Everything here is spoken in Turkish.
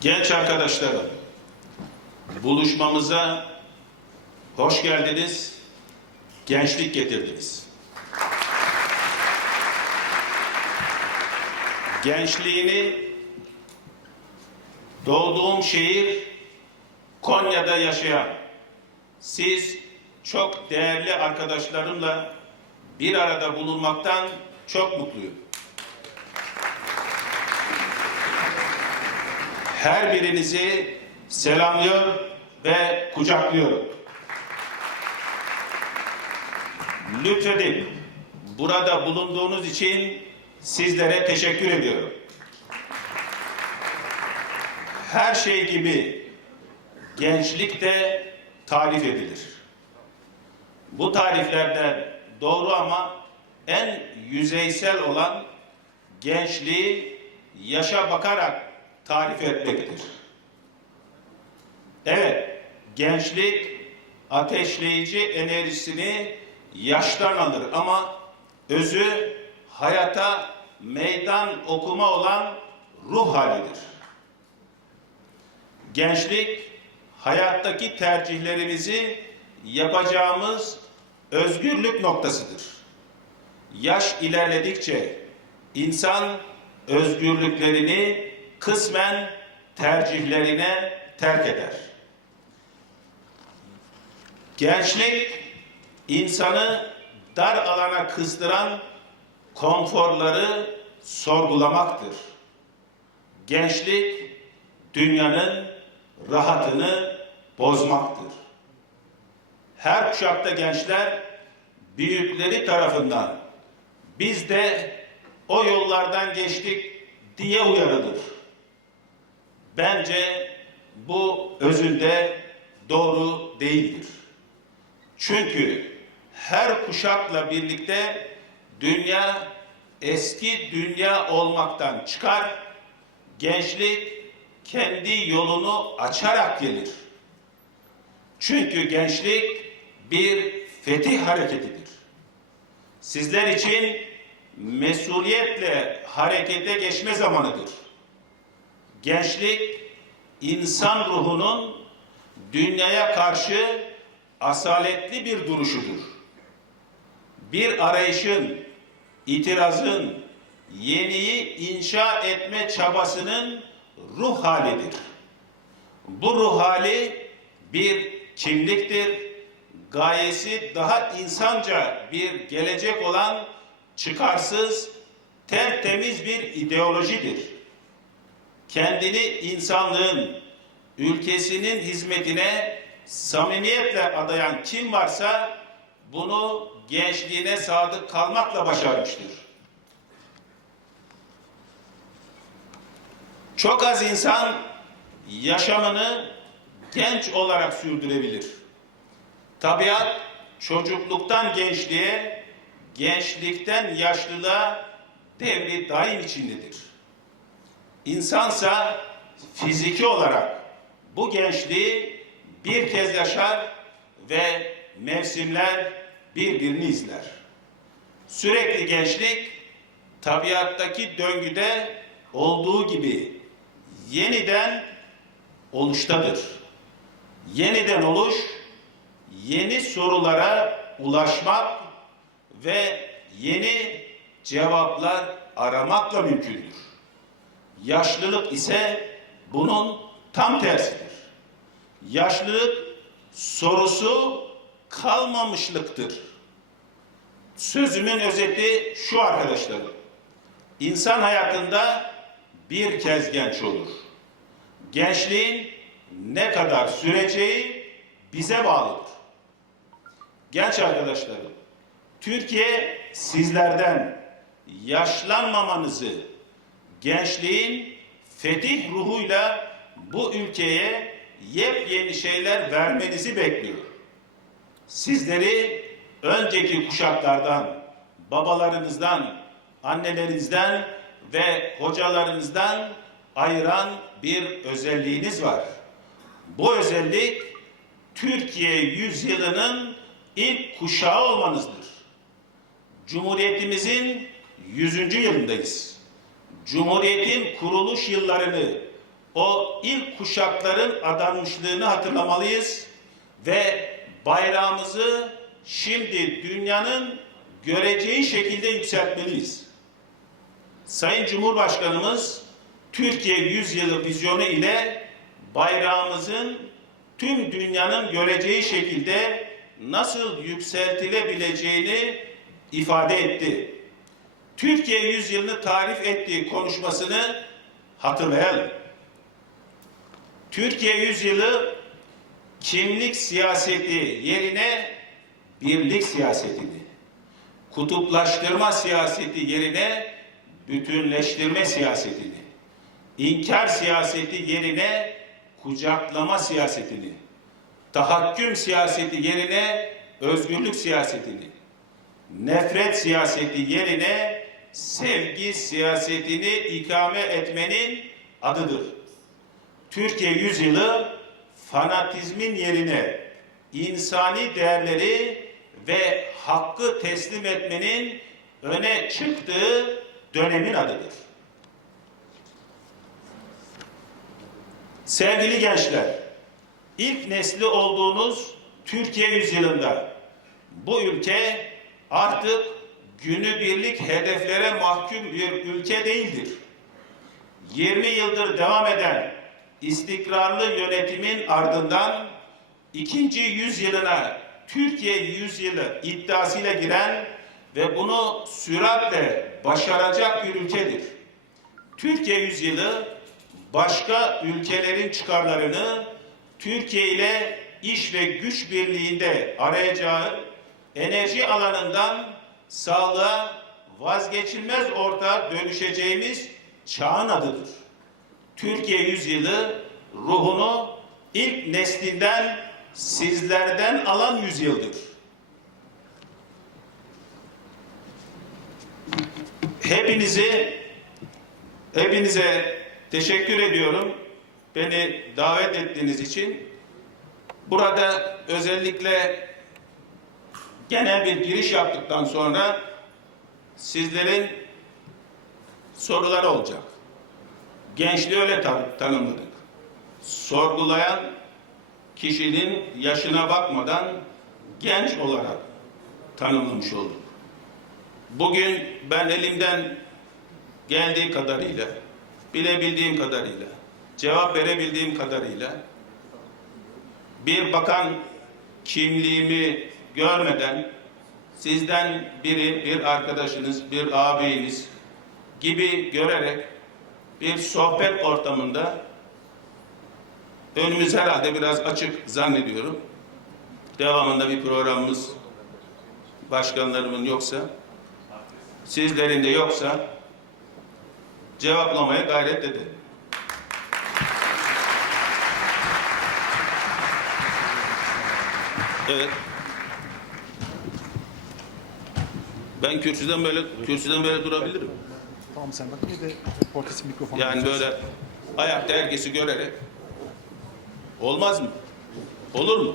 Genç arkadaşlarım, buluşmamıza hoş geldiniz, gençlik getirdiniz. Gençliğini doğduğum şehir Konya'da yaşayan siz çok değerli arkadaşlarımla bir arada bulunmaktan çok mutluyum. Her birinizi selamlıyor ve kucaklıyorum. Lütfedip burada bulunduğunuz için sizlere teşekkür ediyorum. Her şey gibi gençlik de tarif edilir. Bu tariflerden doğru ama en yüzeysel olan gençliği yaşa bakarak tarif etmektir. Evet, gençlik ateşleyici enerjisini yaştan alır ama özü hayata meydan okuma olan ruh halidir. Gençlik hayattaki tercihlerimizi yapacağımız özgürlük noktasıdır. Yaş ilerledikçe insan özgürlüklerini kısmen tercihlerine terk eder. Gençlik insanı dar alana kıstıran konforları sorgulamaktır. Gençlik dünyanın rahatını bozmaktır. Her kuşakta gençler büyükleri tarafından biz de o yollardan geçtik diye uyarılır. Bence bu özünde doğru değildir. Çünkü her kuşakla birlikte dünya eski dünya olmaktan çıkar, gençlik kendi yolunu açarak gelir. Çünkü gençlik bir fetih hareketidir. Sizler için mesuliyetle harekete geçme zamanıdır. Gençlik insan ruhunun dünyaya karşı asaletli bir duruşudur. Bir arayışın, itirazın, yeniyi inşa etme çabasının ruh halidir. Bu ruh hali bir kimliktir. Gayesi daha insanca bir gelecek olan çıkarsız, tertemiz bir ideolojidir. Kendini insanlığın, ülkesinin hizmetine samimiyetle adayan kim varsa bunu gençliğine sadık kalmakla başarmıştır. Çok az insan yaşamını genç olarak sürdürebilir. Tabiat çocukluktan gençliğe, gençlikten yaşlılığa devri daim içindedir. İnsansa fiziki olarak bu gençliği bir kez yaşar ve mevsimler birbirini izler. Sürekli gençlik tabiattaki döngüde olduğu gibi yeniden oluştadır. Yeniden oluş, yeni sorulara ulaşmak ve yeni cevaplar aramakla mümkündür. Yaşlılık ise bunun tam tersidir. Yaşlılık sorusu kalmamışlıktır. Sözümün özeti şu arkadaşlarım. İnsan hayatında bir kez genç olur. Gençliğin ne kadar süreceği bize bağlıdır. Genç arkadaşlarım, Türkiye sizlerden yaşlanmamanızı, gençliğin fetih ruhuyla bu ülkeye yepyeni şeyler vermenizi bekliyor. Sizleri önceki kuşaklardan, babalarınızdan, annelerinizden ve hocalarınızdan ayıran bir özelliğiniz var. Bu özellik Türkiye yüzyılının ilk kuşağı olmanızdır. Cumhuriyetimizin 100. yılındayız. Cumhuriyetin kuruluş yıllarını o ilk kuşakların adanmışlığını hatırlamalıyız ve bayrağımızı şimdi dünyanın göreceği şekilde yükseltmeliyiz. Sayın Cumhurbaşkanımız Türkiye Yüzyılı vizyonu ile bayrağımızın tüm dünyanın göreceği şekilde nasıl yükseltilebileceğini ifade etti. Türkiye yüzyılını tarif ettiği konuşmasını hatırlayalım. Türkiye yüzyılı kimlik siyaseti yerine birlik siyasetini, kutuplaştırma siyaseti yerine bütünleştirme siyasetini, inkar siyaseti yerine kucaklama siyasetini, tahakküm siyaseti yerine özgürlük siyasetini, nefret siyaseti yerine sevgi siyasetini ikame etmenin adıdır. Türkiye yüzyılı fanatizmin yerine insani değerleri ve hakkı teslim etmenin öne çıktığı dönemin adıdır. Sevgili gençler, ilk nesli olduğunuz Türkiye yüzyılında bu ülke artık günübirlik hedeflere mahkum bir ülke değildir. 20 yıldır devam eden istikrarlı yönetimin ardından ikinci yüzyılına Türkiye yüzyılı iddiasıyla giren ve bunu süratle başaracak bir ülkedir. Türkiye yüzyılı başka ülkelerin çıkarlarını Türkiye ile iş ve güç birliğinde arayacağı enerji alanından sağlığa vazgeçilmez ortağa dönüşeceğimiz çağın adıdır. Türkiye yüzyılı ruhunu ilk neslinden sizlerden alan yüzyıldır. Hepinizi hepinize teşekkür ediyorum. Beni davet ettiğiniz için. Burada özellikle genel bir giriş yaptıktan sonra sizlerin soruları olacak. Gençliği öyle tan- tanımladık. Sorgulayan kişinin yaşına bakmadan genç olarak tanımlamış olduk. Bugün ben elimden geldiği kadarıyla, bilebildiğim kadarıyla, cevap verebildiğim kadarıyla bir bakan kimliğimi görmeden sizden biri, bir arkadaşınız, bir ağabeyiniz gibi görerek bir sohbet ortamında önümüz herhalde biraz açık zannediyorum. Devamında bir programımız başkanlarımın yoksa sizlerin de yoksa cevaplamaya gayret edelim. Evet. Ben kürsüden böyle kürsüden böyle durabilirim. Tamam sen bak bir de ortası mikrofon. Yani böyle ayakta herkesi görerek olmaz mı? Olur mu?